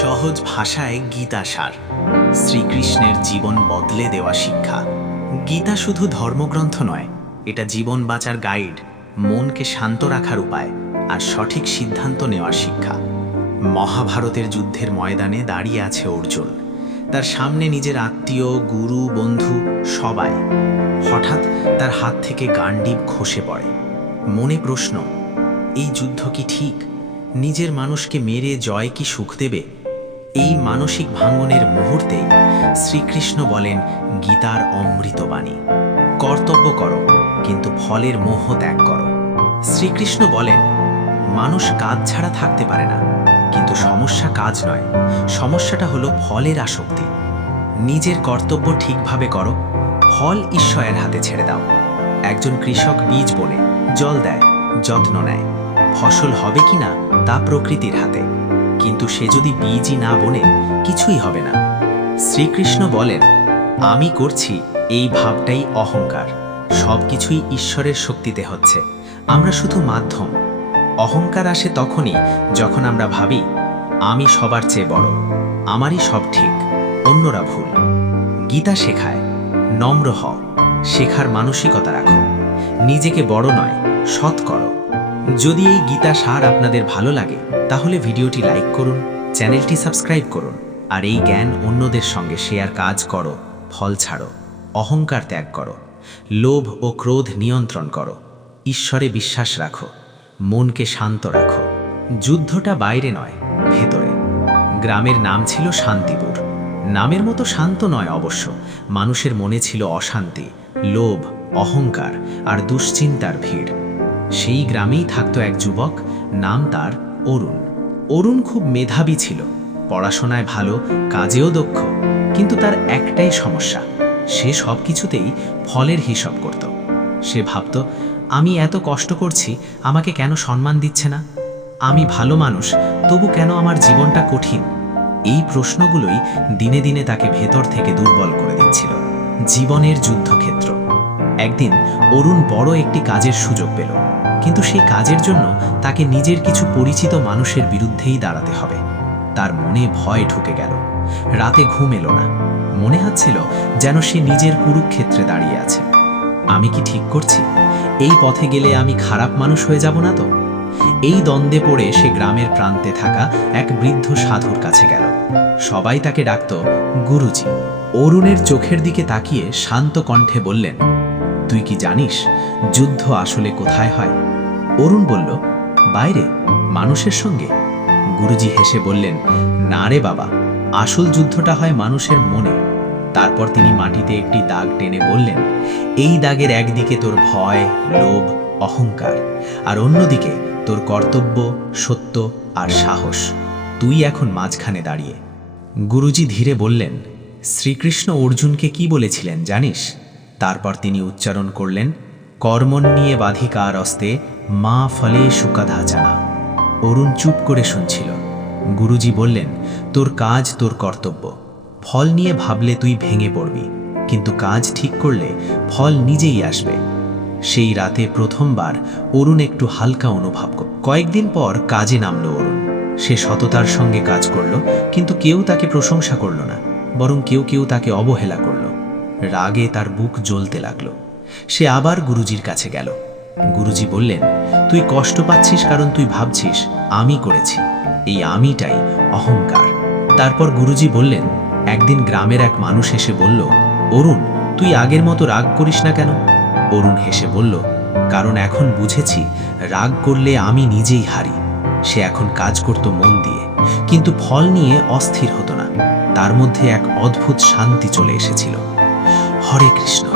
সহজ ভাষায় গীতাসার, শ্রীকৃষ্ণের জীবন বদলে দেওয়া শিক্ষা। গীতা শুধু ধর্মগ্রন্থ নয়, এটা জীবন বাঁচার গাইড, মনকে শান্ত রাখার উপায় আর সঠিক সিদ্ধান্ত নেওয়ার শিক্ষা। মহাভারতের যুদ্ধের ময়দানে দাঁড়িয়ে আছে অর্জুন, তার সামনে নিজের আত্মীয়, গুরু, বন্ধু সবাই। হঠাৎ তার হাত থেকে গান্ডীব খসে পড়ে। মনে প্রশ্ন, এই যুদ্ধ কি ঠিক? নিজের মানুষকে মেরে জয় কি সুখ দেবে? এই মানসিক ভাঙনের মুহূর্তেই শ্রীকৃষ্ণ বলেন গীতার অমৃতবাণী, কর্তব্য করো কিন্তু ফলের মোহ ত্যাগ করো। শ্রীকৃষ্ণ বলেন মানুষ কাজ ছাড়া থাকতে পারে না, কিন্তু সমস্যা কাজ নয়, সমস্যাটা হলো ফলের আসক্তি। নিজের কর্তব্য ঠিকভাবে করো, ফল ঈশ্বরের হাতে ছেড়ে দাও। একজন কৃষক বীজ বোনে, জল দেয়, যত্ন নেয়, ফসল হবে কিনা তা প্রকৃতির হাতে, কিন্তু সে যদি বীজই না বোনে কিছুই হবে না। শ্রীকৃষ্ণ বলেন আমি করছি, এই ভাবটাই অহংকার। সব কিছুই ঈশ্বরের শক্তিতে হচ্ছে, আমরা শুধু মাধ্যম। অহংকার আসে তখনই যখন আমরা ভাবি আমি সবার চেয়ে বড়, আমারই সব ঠিক, অন্যরা ভুল। গীতা শেখায় নম্র হও, শেখার মানসিকতা রাখো, নিজেকে বড় নয় সৎ করো। যদি এই গীতা সার আপনাদের ভালো লাগে তাহলে ভিডিওটি লাইক করুন, চ্যানেলটি সাবস্ক্রাইব করুন আর এই জ্ঞান অন্যদের সঙ্গে শেয়ার। কাজ করো, ফল ছাড়ো, অহংকার ত্যাগ করো, লোভ ও ক্রোধ নিয়ন্ত্রণ করো, ঈশ্বরে বিশ্বাস রাখো, মনকে শান্ত রাখো। যুদ্ধটা বাইরে নয়, ভেতরে। গ্রামের নাম ছিল শান্তিপুর। নামের মতো শান্ত নয় অবশ্য, মানুষের মনে ছিল অশান্তি, লোভ, অহংকার আর দুশ্চিন্তার ভিড়। সেই গ্রামেই থাকতো এক যুবক, নাম তার অরুণ। অরুণ খুব মেধাবী ছিল, পড়াশোনায় ভালো, কাজেও দক্ষ, কিন্তু তার একটাই সমস্যা, সে সব কিছুতেই ফলের হিসাব করত। সে ভাবত আমি এত কষ্ট করছি, আমাকে কেন সম্মান দিচ্ছে না? আমি ভালো মানুষ, তবু কেন আমার জীবনটা কঠিন? এই প্রশ্নগুলোই দিনে দিনে তাকে ভেতর থেকে দুর্বল করে দিচ্ছিল। জীবনের যুদ্ধক্ষেত্র। একদিন অরুণ বড় একটি কাজের সুযোগ পেল, কিন্তু সেই কাজের জন্য তাকে নিজের কিছু পরিচিত মানুষের বিরুদ্ধেই দাঁড়াতে হবে। তার মনে ভয় ঢুকে গেল, রাতে ঘুম এলো না, মনে হচ্ছিল যেন সে নিজের কুরুক্ষেত্রে দাঁড়িয়ে আছে। আমি কি ঠিক করছি? এই পথে গেলে আমি খারাপ মানুষ হয়ে যাব না তো? এই দ্বন্দ্বে পড়ে সে গ্রামের প্রান্তে থাকা এক বৃদ্ধ সাধুর কাছে গেল। সবাই তাকে ডাকত গুরুজি। অরুণের চোখের দিকে তাকিয়ে শান্ত কণ্ঠে বললেন, তুই কি জানিস যুদ্ধ আসলে কোথায় হয়? অরুণ বলল, বাইরে, মানুষের সঙ্গে। গুরুজি হেসে বললেন, না রে বাবা, আসল যুদ্ধটা হয় মানুষের মনে। তারপর তিনি মাটিতে একটি দাগ টেনে বললেন, এই দাগের একদিকে তোর ভয়, লোভ, অহংকার, আর অন্যদিকে তোর কর্তব্য, সত্য আর সাহস। তুই এখন মাঝখানে দাঁড়িয়ে। গুরুজি ধীরে বললেন, শ্রীকৃষ্ণ অর্জুনকে কি বলেছিলেন জানিস? তারপর তিনি উচ্চারণ করলেন, কর্মণ্যে বাধিকার অস্তে মা ফলে সুকাধাচানা। অরুণ চুপ করে শুনছিল। গুরুজি বললেন, তোর কাজ তোর কর্তব্য, ফল নিয়ে ভাবলে তুই ভেঙে পড়বি, কিন্তু কাজ ঠিক করলে ফল নিজেই আসবে। সেই রাতে প্রথমবার অরুণ একটু হালকা অনুভব করল। কয়েকদিন পর কাজে নামল অরুণ। সে সততার সঙ্গে কাজ করল, কিন্তু কেউ তাকে প্রশংসা করল না, বরং কেউ কেউ তাকে অবহেলা করল। রাগে তার বুক জ্বলতে লাগলো। সে আবার গুরুজির কাছে গেল। গুরুজি বললেন, তুই কষ্ট পাচ্ছিস কারণ তুই ভাবছিস আমি করেছি। এই আমিটাই অহংকার। তারপর গুরুজি বললেন, একদিন গ্রামের এক মানুষ এসে বলল, অরুণ, তুই আগের মতো রাগ করিস না কেন? অরুণ হেসে বলল, কারণ এখন বুঝেছি রাগ করলে আমি নিজেই হারি। সে এখন কাজ করত মন দিয়ে, কিন্তু ফল নিয়ে অস্থির হতো না। তার মধ্যে এক অদ্ভুত শান্তি চলে এসেছিল। হরে কৃষ্ণ।